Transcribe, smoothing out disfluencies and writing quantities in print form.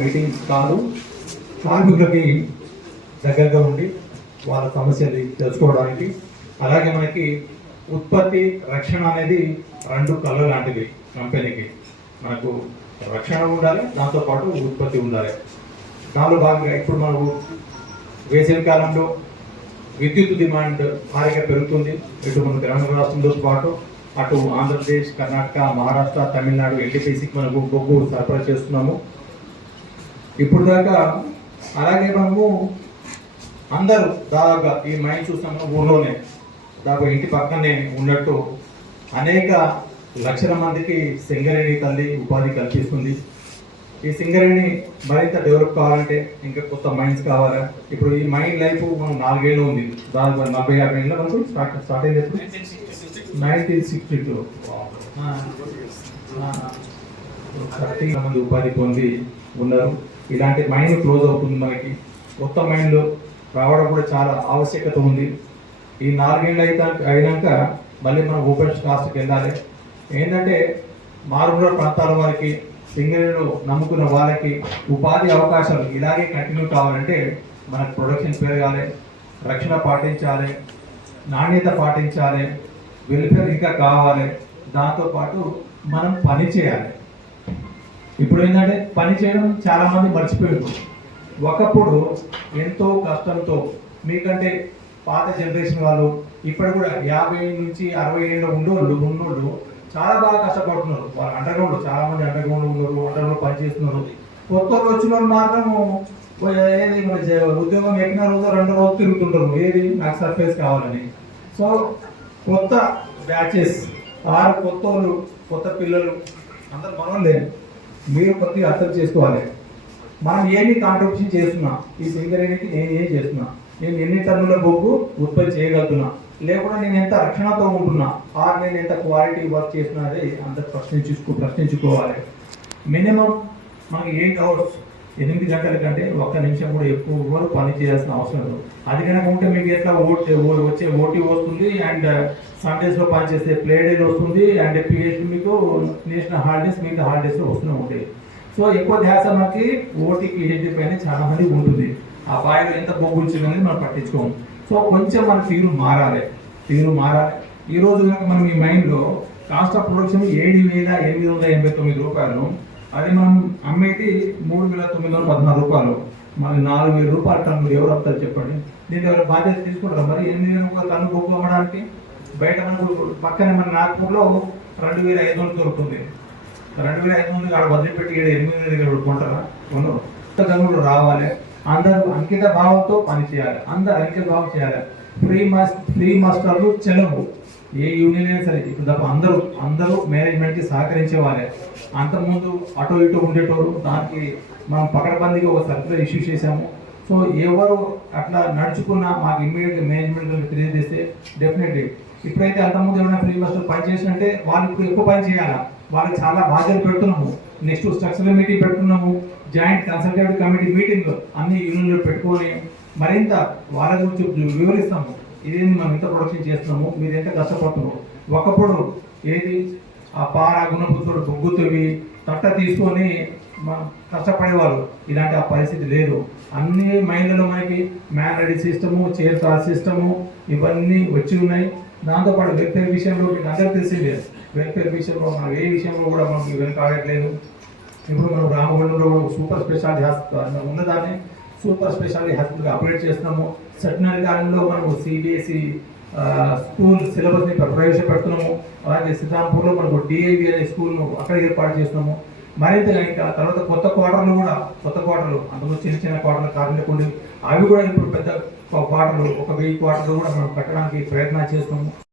Meetings కాదు, కార్మికులకి దగ్గరగా ఉండి వాళ్ళ సమస్యలు తెలుసుకోవడానికి. అలాగే మనకి ఉత్పత్తి రక్షణ అనేది రెండు కళ్ళు లాంటివి. కంపెనీకి మనకు రక్షణ ఉండాలి, దాంతోపాటు ఉత్పత్తి ఉండాలి. దానిలో భాగంగా ఇప్పుడు మనకు వేసవి కాలంలో విద్యుత్ డిమాండ్ భారీగా పెరుగుతుంది. ఇటు మన తెలంగాణ రాష్ట్రంతో పాటు అటు ఆంధ్రప్రదేశ్, కర్ణాటక, మహారాష్ట్ర, తమిళనాడు ఎన్టీపీసీకి మనకు బొగ్గు సరఫరా చేస్తున్నాము ఇప్పుడు దాకా. అలాగే మనము అందరూ దాదాపుగా ఈ మైన్ చూస్తాము ఊళ్ళోనే దాదాపు ఇంటి పక్కనే ఉన్నట్టు అనేక లక్షల మందికి సింగరేణి తల్లి ఉపాధి కల్పిస్తుంది. ఈ సింగరేణి మరింత డెవలప్ కావాలంటే ఇంకా కొత్త మైన్స్ కావాలి. ఇప్పుడు ఈ మైన్ లైఫ్ మనం 4 ఏళ్ళు ఉంది, దాదాపు 40-50 ఏళ్ళ మనకు స్టార్ట్ అయింది. 1962 30 మంది ఉపాధి పొంది ఉన్నారు. ఇలాంటి మైన్ క్లోజ్ అవుతుంది. మనకి కొత్త మైన్లు రావడం కూడా చాలా ఆవశ్యకత ఉంది. ఈ 4 ఏళ్ళు అయినాక మళ్ళీ మనం ఓపెన్ కాస్ట్కి వెళ్ళాలి. ఏంటంటే మారుమూల ప్రాంతాల వారికి, సింగరేణిలో నమ్ముకున్న వాళ్ళకి ఉపాధి అవకాశాలు ఇలాగే కంటిన్యూ కావాలంటే మనకు ప్రొడక్షన్ పెరగాలి, రక్షణ పాటించాలి, నాణ్యత పాటించాలి, వెల్ఫేర్ ఇంకా కావాలి. దాంతోపాటు మనం పని చేయాలి. ఇప్పుడు ఏంటంటే పని చేయడం చాలామంది మర్చిపోయారు. ఒకప్పుడు ఎంతో కష్టంతో, మీకంటే పాత జనరేషన్ వాళ్ళు ఇప్పుడు కూడా 50 నుంచి 60 ఏళ్ళ ఉన్నోళ్ళు చాలా బాగా కష్టపడుతున్నారు. వాళ్ళు అండర్గ్రౌండ్, చాలా మంది అండర్గ్రౌండ్ ఉన్నారు, అండర్గ్రౌండ్ పనిచేస్తున్నారు. కొత్త వచ్చిన వాళ్ళు మాత్రం ఏది మన ఉద్యోగం ఎక్కిన రోజు 2 రోజులు తిరుగుతుంటారు, ఏది నాకు సర్ఫేస్ కావాలని. సో కొత్త బ్యాచెస్ కొత్త వాళ్ళు, కొత్త పిల్లలు అందరు మనోళ్ళే. మీరు కొద్దిగా అర్థం చేసుకోవాలి, మనం ఏమి కాంట్రిబ్యూషన్ చేస్తున్నా, ఈ సింగరేణికి నేను ఏం చేస్తున్నా, నేను ఎన్ని టన్నుల బొగ్గు ఉత్పత్తి చేయగలుగుతున్నా, లేకుండా నేను ఎంత రక్షణతో ఉంటున్నా, నేను ఎంత క్వాలిటీ వర్క్ చేస్తున్నా అనేది అంత ప్రశ్నించుకోవాలి. మినిమం మనకి 8 అవర్స్ 8 గంటల కంటే 1 నిమిషం కూడా ఎక్కువ పని చేయాల్సిన అవసరం లేదు. అది కనుక ఉంటే మీకు ఎట్లా వచ్చే ఓటీ వస్తుంది, అండ్ సండేస్లో పనిచేస్తే ప్లే డేలు వస్తుంది, అండ్ పిహెచ్డి మీకు నేషనల్ హాలిడేస్, మిగతా హాలిడేస్లో వస్తూనే ఉంటాయి. సో ఎక్కువ ధ్యాస మనకి ఓటీ పిహెచ్డి పైన చాలా మంది ఉంటుంది. ఆ బాయిలో ఎంత బొగ్గు అనేది మనం పట్టించుకోము. సో కొంచెం మన తీరు మారాలి. ఈ రోజు కనుక మనం ఈ మైండ్లో కాస్ట్ ఆఫ్ ప్రొడక్షన్ 7,889 రూపాయలు, అది మనం అమ్మేది 3,916 రూపాయలు, మళ్ళీ 4,000 రూపాయల టన్ను ఎవరు వస్తారు చెప్పండి? దీన్ని ఎవరు బాధ్యత తీసుకుంటారు? మరి 8,000 రూపాయల టన్ను బొగ్గు అమ్మడానికి బయట మనకు పక్కనే మన నాగపూర్లో 2,500 దొరుకుతుంది. 2,500 ఆడ వదిలిపెట్టి 8,000 దగ్గర కొంటారా? కొను రావాలి. అందరూ అంకిత భావంతో పనిచేయాలి, అందరూ అంకిత భావం చేయాలి. ఫ్రీ మాస్టర్లు చెలవు, ఏ యూనియన్ అయినా సరే. ఇప్పుడు తప్ప అందరూ మేనేజ్మెంట్కి సహకరించేవాళ్ళే. అంతకుముందు అటు ఇటు ఉండేటోరు, దానికి మనం పకడ్బందీగా ఒక సర్కులర్ ఇష్యూ చేశాము. సో ఎవరు అట్లా నడుచుకున్నా మాకు ఇమ్మీడియట్గా మేనేజ్మెంట్ తెలియజేస్తే డెఫినెట్లీ. ఇప్పుడైతే అంతకుముందు ఏమైనా ఫ్రీ మాస్టర్ పని చేసినంటే వాళ్ళు ఇప్పుడు ఎక్కువ పని చేయాలా, వాళ్ళకి చాలా బాధ్యతలు పెడుతున్నాము. నెక్స్ట్ స్ట్రక్చరల్ మీటింగ్ పెడుతున్నాము, జాయింట్ కన్సల్టేటివ్ కమిటీ మీటింగ్ అన్ని యూనియన్లు పెట్టుకొని మరింత వాళ్ళ గురించి వివరిస్తాము. ఇదేంటి మనం ఇంత ప్రొడక్షన్ చేస్తున్నాము, మీరు ఎంత కష్టపడుతున్నాము. ఒకప్పుడు ఏది ఆ గుణపుత్రుడు బొగ్గుతోవి తట్ట తీసుకొని కష్టపడేవాళ్ళు. ఇలాంటి ఆ పరిస్థితి లేదు. అన్ని మైన్లలో మనకి man ready system, chair car system ఇవన్నీ వచ్చి ఉన్నాయి. దాంతోపాటు వెల్ఫేర్ విషయంలో మీకు అందరికీ తెలిసిందే. వెల్ఫేర్ విషయంలో మనం ఏ విషయంలో కూడా మనకి వెనకాడట్లేదు. ఇప్పుడు మనం రామగుండంలో సూపర్ స్పెషాలిటీ హాస్పిటల్ ఉన్నదాన్ని సూపర్ స్పెషాలిటీ హాస్పిటల్గా అప్గ్రేడ్ చేస్తున్నాము. సెటినరీ కాలంలో మనము సిబిఎస్ఈ స్కూల్ సిలబస్ని ప్రవేశపెడుతున్నాము. అలాగే సిద్ధాంపూర్లో మనకు డిఏవి అనే స్కూల్ను అక్కడ ఏర్పాటు చేస్తున్నాము. మరింత ఇంకా తర్వాత కొత్త క్వార్టర్లు అంతకుముందు చిన్న క్వార్టర్లు కార్మికుండి అవి కూడా ఇప్పుడు పెద్ద క్వార్టర్లు 1,000 క్వార్టర్లు కూడా మనం కట్టడానికి ప్రయత్నాలు చేస్తున్నాము.